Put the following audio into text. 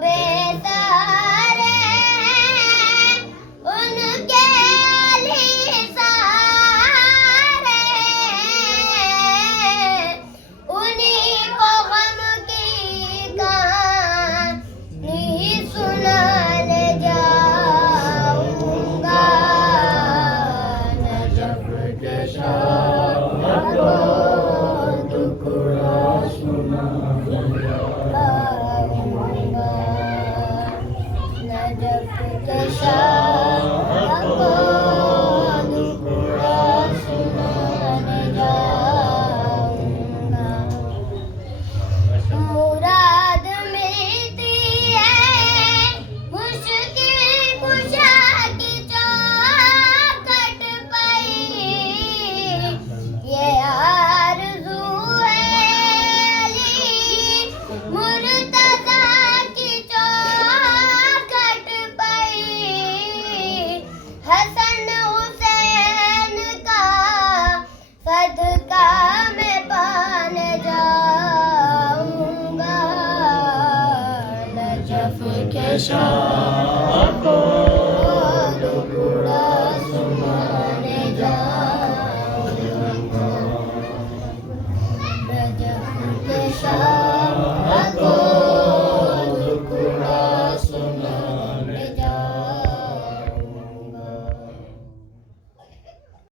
बेसहारे हैं, उनके लिए सहारे हैं, उन्हीं को गम की कहानी सुनाने जाऊंगा। नजफ के शाह को टुकड़ा सुनाने जाऊंगा। नजफ के शाह को टुकड़ा सुनाने जाऊंगा। मुराद मिलती है मुश्किल कुशा की चौखट पर, ये आरज़ू है अली मुर्तज़ा की चौखट पर, हसन हुसैन का सदका मैं पाने जाऊंगा। नजफ के शाह